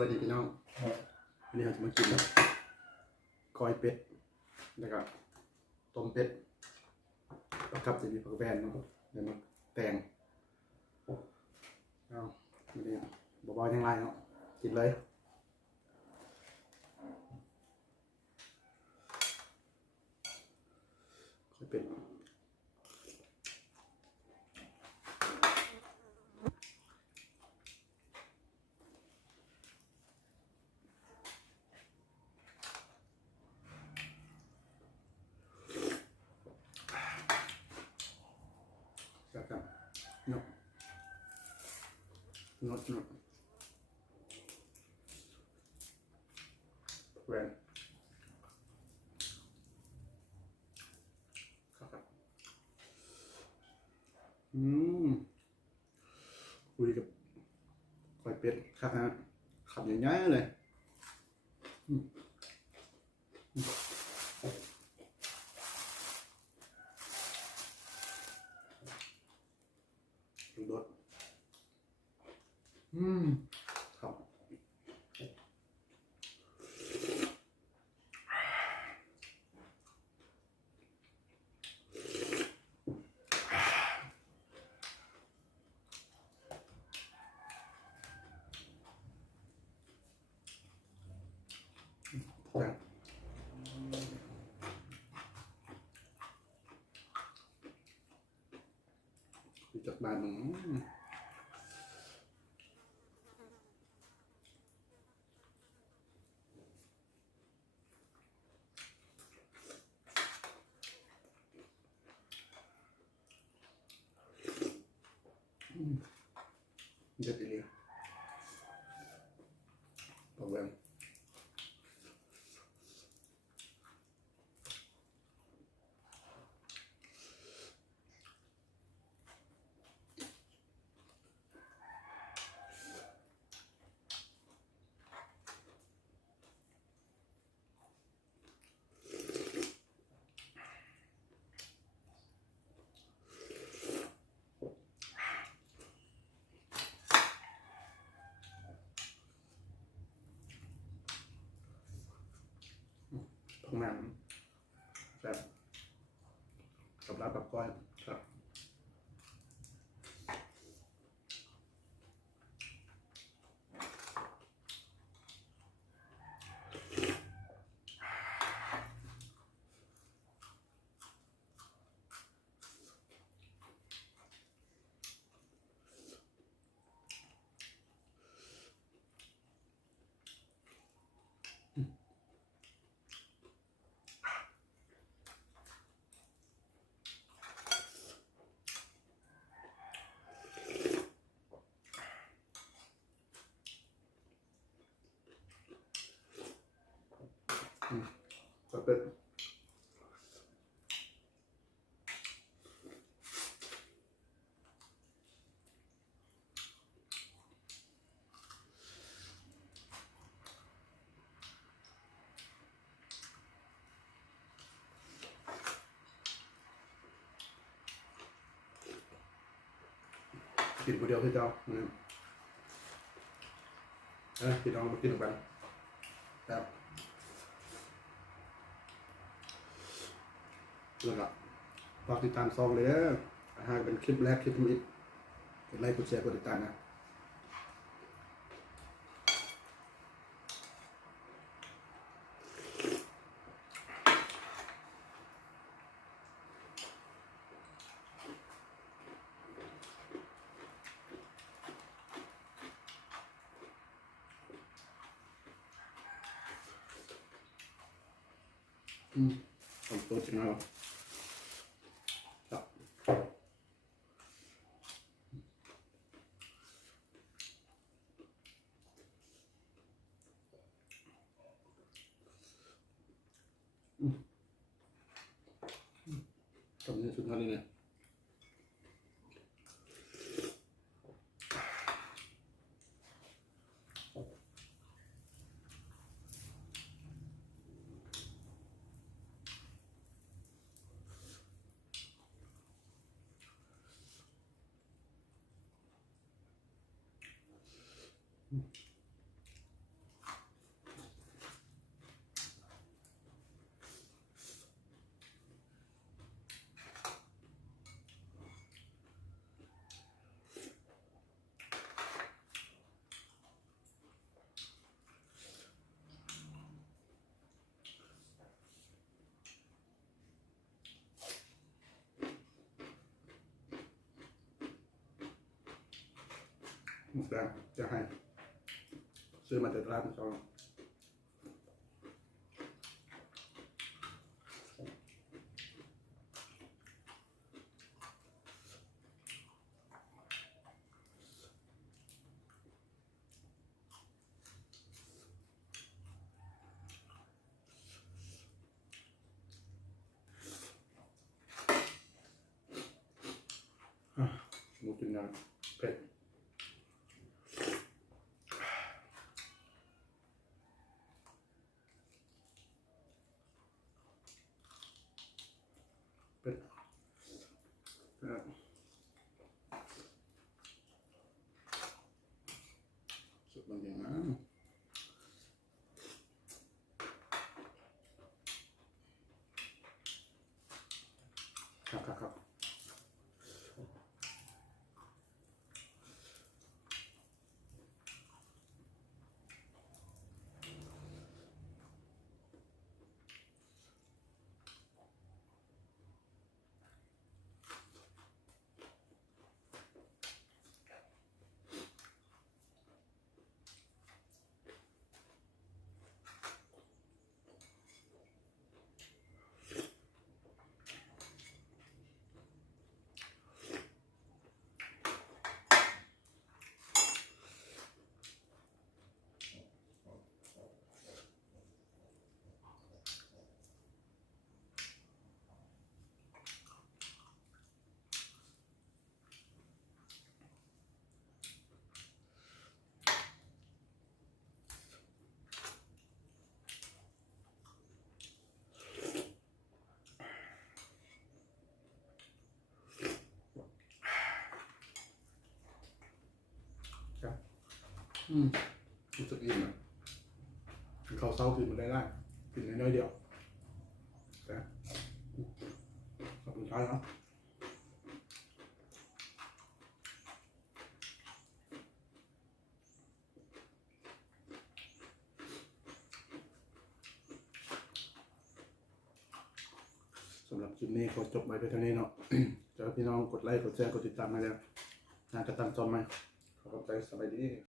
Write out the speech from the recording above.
วัสดีพี่น้องวันนี้เราจะมากินก้อยเป็ดแล้วก็ต้มเป็ดกับจะมีผักแวนเนาะแล้วมาแตงเอาวันนี้บอกว่ายังไงเนาะกินเลยก้อยเป็ดครับนกแวนครับคุยกับก้อยเป็ดครับฮะขับอย่างง่ายเลยดูดครับจากบ้านเด็ดเลยผักแวนผักแมงแบบกับลาบกับก้อยครับก็เป็นกินคนเดียวที่เจ้าพี่น้องมากินกันครับแล้วก็ฝากติดตามซองเลยหากเป็นคลิปแรกคลิปทำอิฐกดไลค์กดแชร์กดติดตามนะผมตัวจริงแล้วครับทำนี้สุดท้ายเลยเนี่ย หมูแดงจะให้ซื้อมาจากร้านเขา หมูกินน้ำเผ็ดเป็ดสุดบางอย่างนะครับรู้สึกอิ่มอ่ะเขาเศร้ากินมาได้กินน้อยเดียวแต่ขอบคุณท้ายครับสำหรับคลิปนี้ขอจบไปเท่านี้เนาะ เจอพี่น้องกดไลค์กดแชร์กดติดตามมาแล้วน่าจะตามชมไหมขอบคุณใจสบายดี